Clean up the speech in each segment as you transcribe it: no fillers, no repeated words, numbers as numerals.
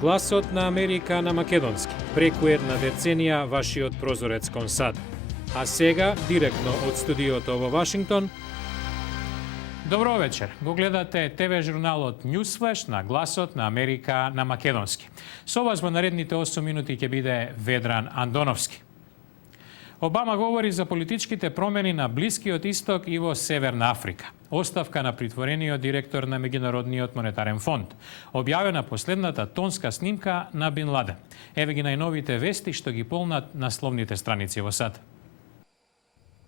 Гласот на Америка на македонски. Преку една деценија вашиот прозорец кон САД. А сега, директно од студиото во Вашингтон. Добро вечер. Го гледате ТВ журналот Newsflash на Гласот на Америка на македонски. Со вас во наредните 8 минути ќе биде Ведран Андоновски. Обама говори за политичките промени на Блискиот Исток и во Северна Африка. Оставка на притворениот директор на Меѓународниот монетарен фонд. Објавена последната тонска снимка на Бин Ладен. Еве ги најновите вести што ги полнат насловните страници во САД.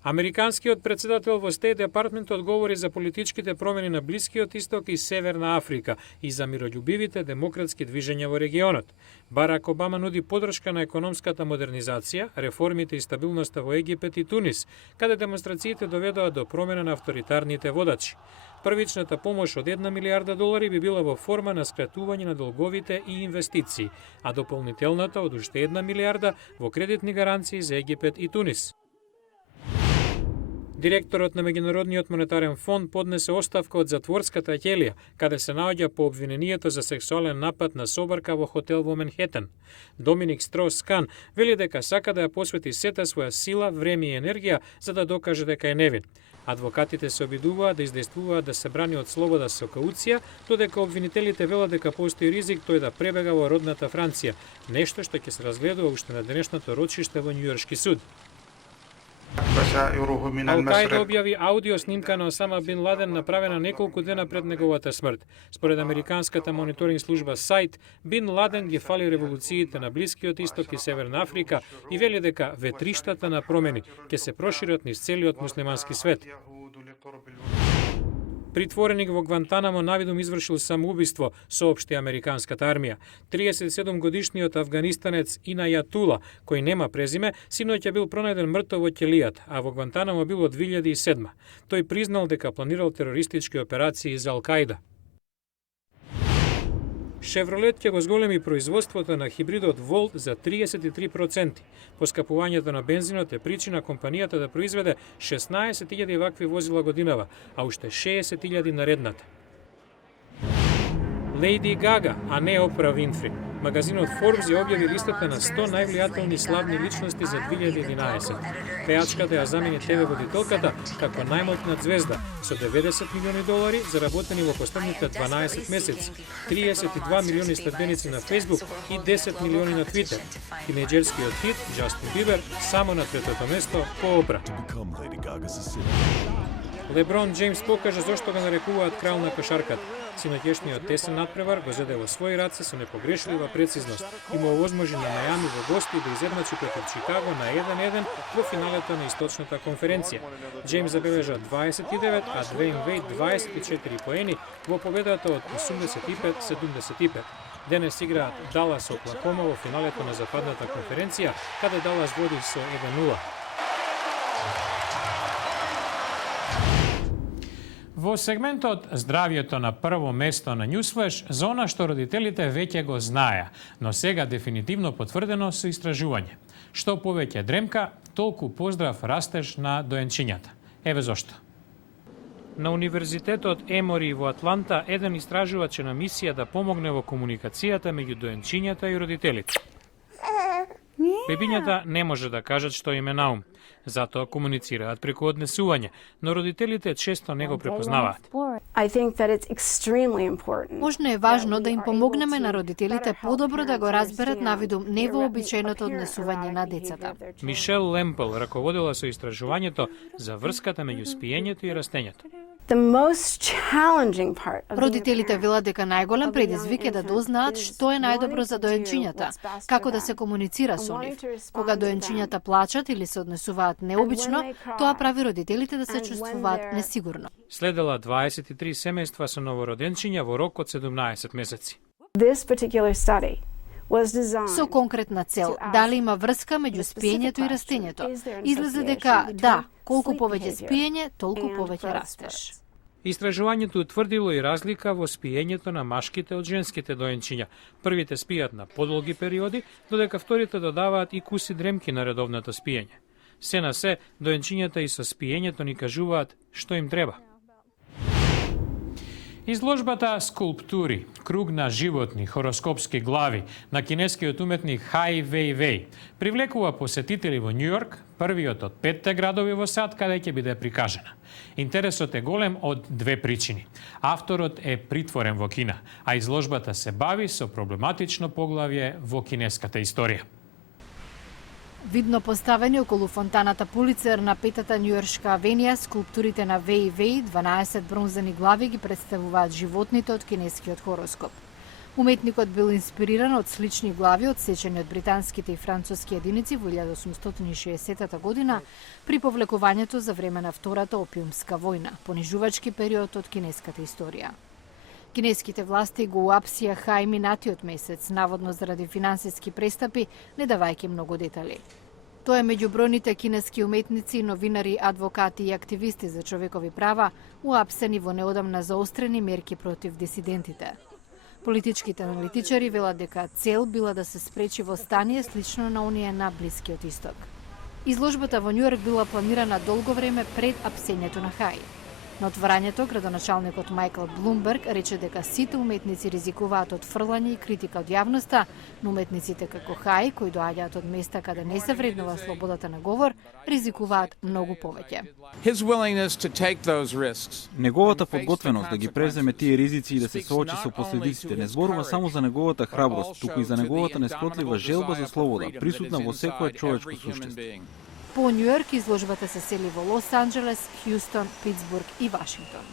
Американскиот председател во Стейт Департментот говори за политичките промени на Блискиот Исток и Северна Африка и за мирољубивите демократски движења во регионот. Барак Обама нуди поддршка на економската модернизација, реформите и стабилноста во Египет и Тунис, каде демонстрациите доведоа до промена на авторитарните водачи. Првичната помош од 1 милијарда долари би била во форма на скратување на долговите и инвестиции, а дополнителната од уште 1 милијарда во кредитни гаранции за Египет и Тунис. Директорот на Меѓународниот монетарен фонд поднесе оставка од затворската ќелија, каде се наоѓа по обвинението за сексуален напад на собарка во хотел во Менхетен. Доминик Строс-Кан вели дека сака да ја посвети сета своја сила, време и енергија за да докаже дека е невин. Адвокатите се обидуваат да издействуваат да се брани од слобода со кауција, додека обвинителите велат дека постои ризик тој да пребега во родната Франција, нешто што ќе се разгледува уште на денешното рочиште во Њујоршки суд. Ал-Кајда објави аудио снимка на Осама Бин Ладен направена неколку дена пред неговата смрт. Според американската мониторинг служба SITE, Бин Ладен ги фали револуциите на Блискиот Исток и Северна Африка и вели дека ветриштата на промени ќе се прошират низ целиот муслимански свет. Притвореник во Гвантанамо навидум извршил самоубиство, соопшти американската армија. 37-годишниот афганистанец Инајатула, кој нема презиме, синоќа бил пронајден мртов во ќелијата, а во Гвантанамо бил од 2007. Тој признал дека планирал терористички операции за Ал-Кајда. Шевролет ќе го зголеми производството на хибридот Волт за 33%. Поскапувањето на бензинот е причина компанијата да произведе 16.000 вакви возила годинава, а уште 60.000 наредната. Лејди Гага, а не Опра Винфри. Магазинот Forbes ја објави листата на 100 највлијателни славни личности за 2011. Пеачката ја замени ТВ водителката како најмотна звезда со $90 милиони заработени во последните 12 месеци, 32 милиони следбеници на Facebook и 10 милиони на Twitter. Тинејџерскиот хит Джастин Бибер само на третото место по Опра. Леброн Џејмс покажа зошто го нарекуваат крал на кошарката. Синоќешниот тесен надпревар го зеде во своји раце со непогрешлива прецизност и му овозможи на Мајами во гости да изедначи против Чикаго на 1-1 во финалето на источната конференција. Џејмс забележа 29, а Двејн Вејд 24 поени во победата од 85-75. Денес играат Далас Оклахома во финалето на западната конференција, каде Далас води со 1-0. Во сегментот Здравјето на прво место на Newsflash, за она што родителите веќе го знаеа, но сега дефинитивно потврдено со истражување. Што повеќе дремка, толку поздрав растеж на доенчињата. Еве зошто. На Универзитетот Емори во Атланта еден истражувач е на мисија да помогне во комуникацијата меѓу доенчињата и родителите. Бебињата не може да кажат што им е наум. Затоа комуницираат преку однесување, но родителите често не го препознаваат. Можно е важно да им помогнеме на родителите подобро да го разберат навидум невообичаеното однесување на децата. Мишел Лемпел раководила со истражувањето за врската меѓу спиењето и растењето. Родителите велат дека најголем предизвик е да дознаат што е најдобро за доенчињата, како да се комуницира со нив. Кога доенчињата плачат или се однесуваат необично, тоа прави родителите да се чувствуваат несигурно. Следела 23 семејства со новороденчиња во рок од 17 месеци. Со конкретна цел, дали има врска меѓу спиењето и растењето. Излезе дека да, колку повеќе спиење, толку повеќе растеж. Истражувањето утврдило и разлика во спиењето на машките од женските доенчиња. Првите спијат на подолги периоди, додека вторите додаваат и куси дремки на редовното спиење. Се на се, доенчињата и со спиењето ни кажуваат што им треба. Изложбата скулптури, круг на животни, хороскопски глави на кинескиот уметник Хај Вејвеј привлекува посетители во Њујорк, првиот од 5 градови во САД каде ќе биде прикажана. Интересот е голем од две причини. Авторот е притворен во Кина, а изложбата се бави со проблематично поглавје во кинеската историја. Видно поставени околу фонтаната Пулицер на петата њујоршка авенија, скулптурите на Вејвеј, 12 бронзани глави ги представуваат животните од кинескиот хороскоп. Уметникот бил инспириран од слични глави одсечени од британските и француски единици во 1860 година при повлекувањето за време на Втората опиумска војна, понижувачки период од кинеската историја. Кинеските власти го уапсија Хај минатиот месец, наводно заради финансиски престапи, не давајќи многу детали. Тој е меѓу бројните кинески уметници, новинари, адвокати и активисти за човекови права, уапсени во неодамна заострени мерки против дисидентите. Политичките аналитичари велат дека цел била да се спречи восстание слично на оние на Блискиот Исток. Изложбата во Њујорк била планирана долго време пред апсењето на Хај. На отварањето, градоначалникот Мајкл Блумберг рече дека сите уметници ризикуваат од фрлање и критика од јавноста, но уметниците како Хај, кои доаѓаат од места каде не се вреднува слободата на говор, ризикуваат многу повеќе. Неговата подготвеност да ги преземе тие ризици и да се соочи со последиците не зборува само за неговата храброст, туку и за неговата нескротлива желба за слобода, присутна во секое човечко суштество. По Њујорк изложбата се сели во Лос Анџелес, Хјустон, Питсбург и Вашингтон.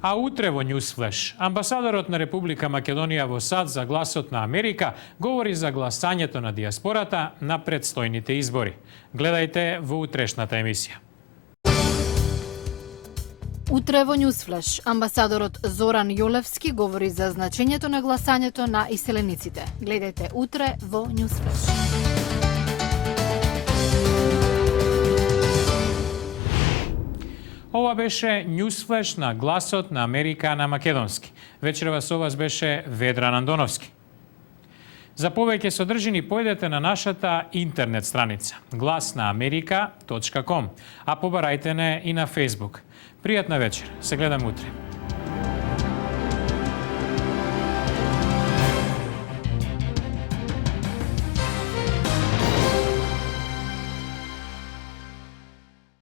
А утре во Newsflash, амбасадорот на Република Македонија во САД за гласот на Америка говори за гласањето на диаспората на предстојните избори. Гледајте во утрешната емисија. Утре во Newsflash, амбасадорот Зоран Јолевски говори за значењето на гласањето на иселениците. Гледајте утре во Newsflash. Ова беше Newsflash на гласот на Америка на македонски. Вечерва со вас беше Ведран Андоновски. За повеќе содржини појдете на нашата интернет страница glasnaamerika.com, а побарајте не и на Facebook. Пријатна вечер. Се гледам утре.